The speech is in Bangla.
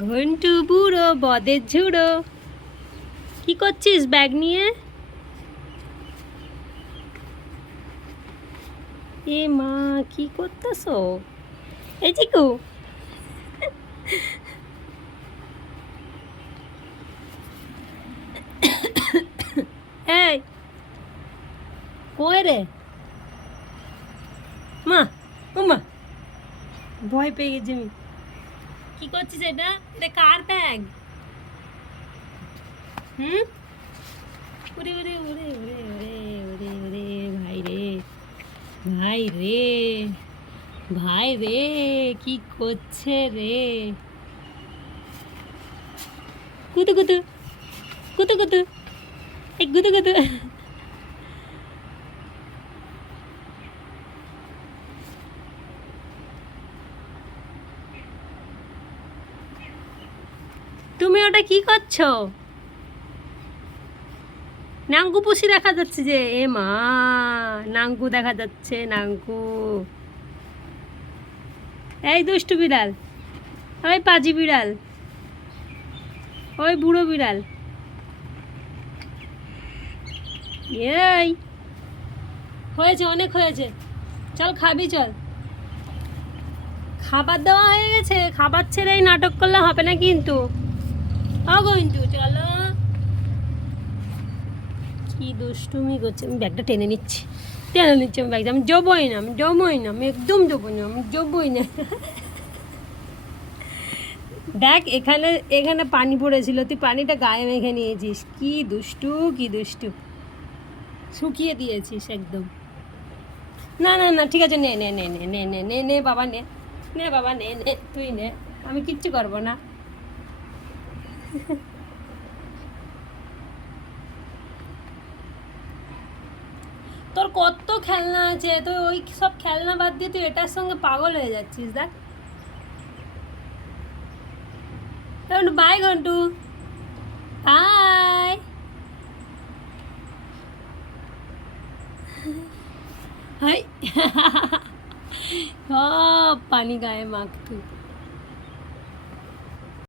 ঘন্টু বুড়ো বদের ঝুড়ো, কি করছিস ব্যাগ নিয়ে? এ মা, কি করতেছ? এই চিকু, এই কই রে? মা, ও মা, ভয় পেয়ে গেছি আমি। কি করছিস এটা? এটা কার ব্যাগ? হুম? ওরে ওরে ওরে ওরে ওরে ওরে ওরে, ভাই রে, ভাই রে, ভাই রে, কি করছে রে? কুতু কুতু, কুতু কুতু, এই কুতু কুতু। তুমি ওটা কি করছো? নাঙ্গু পুষি দেখা যাচ্ছে যে, এ মা, নাঙ্গু দেখা যাচ্ছে, নাঙ্গু। এই দুষ্টু বিড়াল, ওই পাজি বিড়াল, ওই বুড়ো বিড়াল, এই হয়েছে, অনেক হয়েছে, চল খাবি চল। খাবার দেওয়া হয়ে গেছে, খাবার ছেড়েই নাটক করলে হবে না কিন্তু। কিন্তু চলো। কি দুষ্টুমি করছে, আমি ব্যাগটা টেনে নিচ্ছি, আমি ব্যাগটা, আমি যাবোই না, আমি যাবোই না, আমি একদম যাবো না, আমি যাবোই না। দেখ, এখানে এখানে পানি পড়েছিল, তুই পানিটা গায়ে মেখে নিয়েছিস, কি দুষ্টু, কি দুষ্টু, শুকিয়ে দিয়েছিস একদম। না না না, ঠিক আছে, নে নে নে নে নে নে নে নে বাবা, নে নে বাবা, নে নে, তুই নে, আমি কিচ্ছু করবো না। তোর কত খেলনা আছে, তুই ওই সব খেলনা বাদ দিয়ে তুই এটার সঙ্গে পাগল হয়ে যাচ্ছিস, দেখ। Bye Ghontu, bye. হাই। সব পানি গায়ে মাখ তুই।